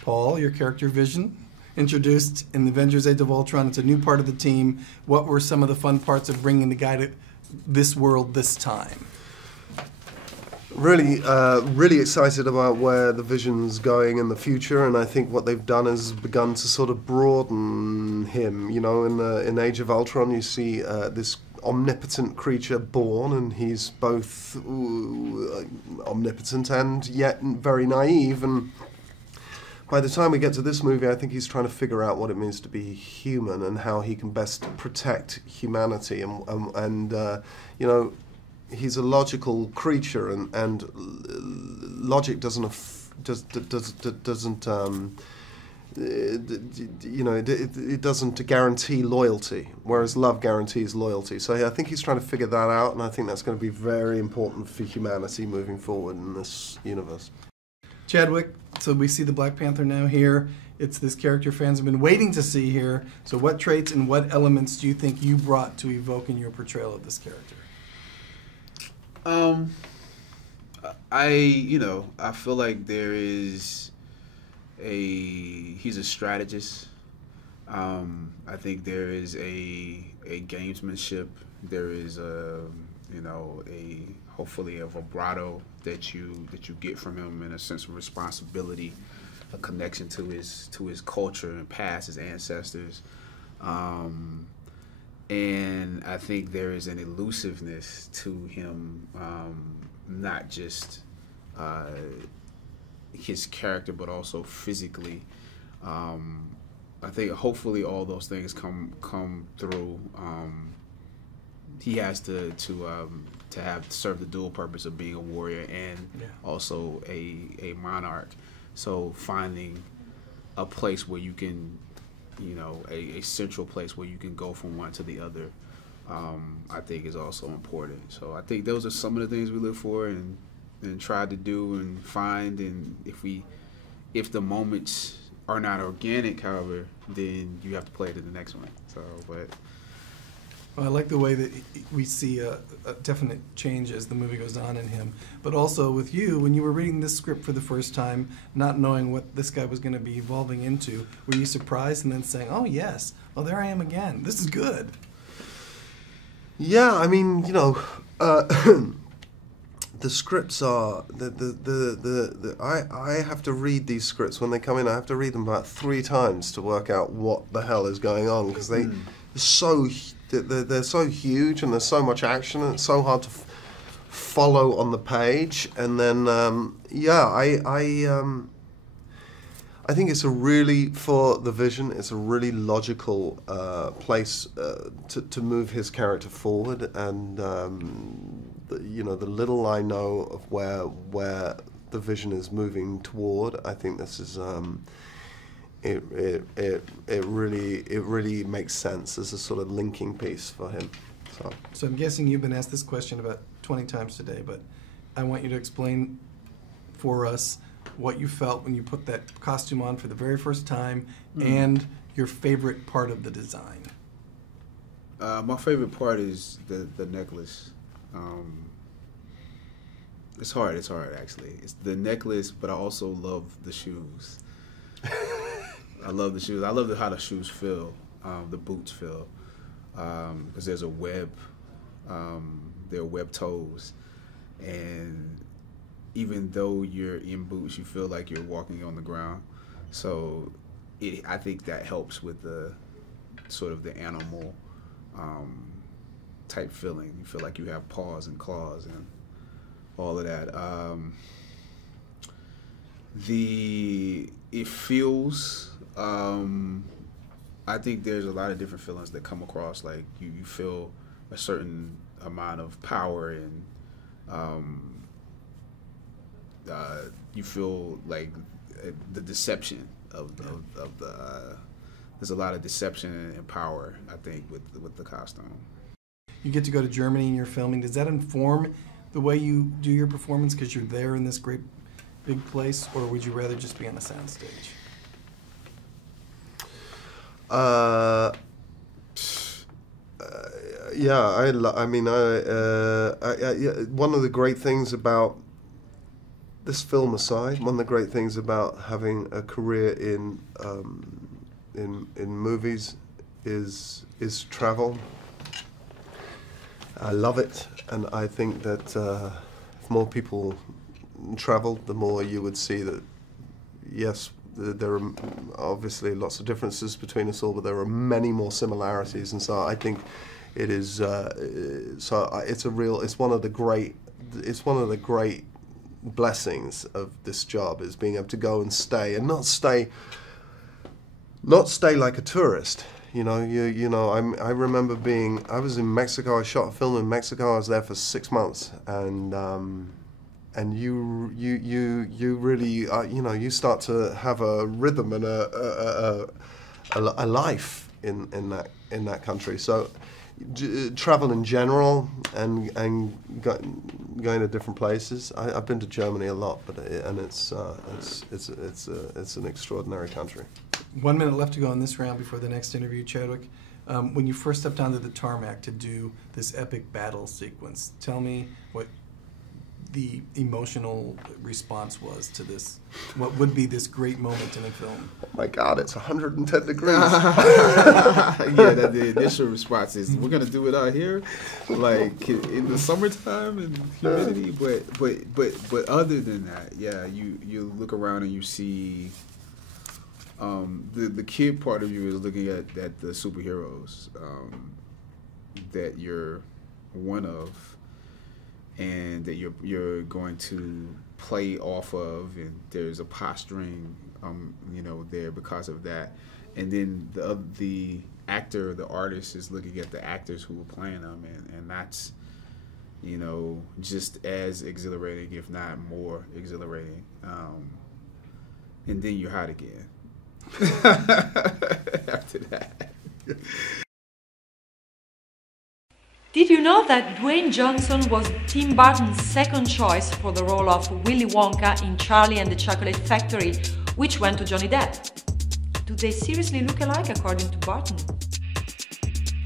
Paul, your character Vision, introduced in the Avengers Age of Ultron. It's a new part of the team. What were some of the fun parts of bringing the guy to this world this time? Really excited about where the Vision's going in the future, and I think what they've done is begun to sort of broaden him. You know, in Age of Ultron, you see this omnipotent creature born, and he's both omnipotent and yet very naive. And by the time we get to this movie, I think he's trying to figure out what it means to be human and how he can best protect humanity. And you know, he's a logical creature, and logic doesn't you know, it doesn't guarantee loyalty, whereas love guarantees loyalty. So I think he's trying to figure that out, and I think that's going to be very important for humanity moving forward in this universe. Chadwick, so we see the Black Panther now here. It's this character fans have been waiting to see here. So what traits and what elements do you think you brought to evoke in your portrayal of this character? I feel like he's a strategist. I think there is a gamesmanship. There is hopefully a vibrato that you get from him, and a sense of responsibility, a connection to his culture and past, his ancestors. And I think there is an elusiveness to him, not just his character, but also physically. I think hopefully all those things come through. He has to serve the dual purpose of being a warrior and also a monarch. So finding a place where you can, a central place where you can go from one to the other, I think is also important. So I think those are some of the things we look for and try to do and find. And if the moments are not organic, however, then you have to play to the next one. So, but. Well, I like the way that we see a definite change as the movie goes on in him. But also with you, when you were reading this script for the first time, not knowing what this guy was going to be evolving into, were you surprised and then saying, oh, yes, oh, there I am again. This is good. Yeah, I mean, the scripts are, I have to read these scripts when they come in. I have to read them about 3 times to work out what the hell is going on, because they're so huge and there's so much action and it's so hard to follow on the page. And then I think it's for the Vision, it's a really logical place to move his character forward. And the little I know of where the Vision is moving toward, I think this is it really makes sense as a sort of linking piece for him. So I'm guessing you've been asked this question about 20 times today, but I want you to explain for us what you felt when you put that costume on for the very first time, and your favorite part of the design. My favorite part is the necklace. It's hard actually. It's the necklace, but I also love the shoes. I love the shoes. I love how the shoes feel, the boots feel, because there's a web. They're web toes, and even though you're in boots, you feel like you're walking on the ground. So I think that helps with the sort of the animal type feeling. You feel like you have paws and claws and all of that. It feels. I think there's a lot of different feelings that come across. Like you feel a certain amount of power, and you feel like the deception of the. There's a lot of deception and power, I think, with the costume. You get to go to Germany in your filming. Does that inform the way you do your performance because you're there in this great big place, or would you rather just be on a soundstage? One of the great things about this film aside, one of the great things about having a career in movies is travel. I love it, and I think that if more people traveled, the more you would see that, yes, there are obviously lots of differences between us all, but there are many more similarities, and so I think it is. It's one of the great blessings of this job, is being able to go and stay, and not stay like a tourist. I remember I was in Mexico. I shot a film in Mexico. I was there for 6 months, and you really you start to have a rhythm and a life in that country. So travel in general and going to different places. I've been to Germany a lot, it's an extraordinary country. 1 minute left to go on this round before the next interview, Chadwick. When you first stepped onto the tarmac to do this epic battle sequence, tell me what the emotional response was to this. What would be this great moment in a film? Oh my God, it's 110 degrees. Yeah, the initial response is, we're gonna do it out here, like in the summertime and humidity. But other than that, yeah, you look around and you see. The kid part of you is looking at the superheroes that you're one of, and that you're going to play off of, and there's a posturing there because of that, and then the actor, the artist, is looking at the actors who are playing them, and that's just as exhilarating, if not more exhilarating, and then you're hot again. After that. Did you know that Dwayne Johnson was Tim Burton's second choice for the role of Willy Wonka in Charlie and the Chocolate Factory, which went to Johnny Depp? Do they seriously look alike according to Burton?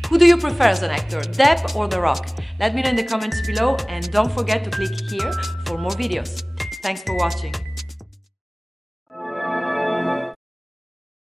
Who do you prefer as an actor, Depp or The Rock? Let me know in the comments below, and don't forget to click here for more videos. Thanks for watching.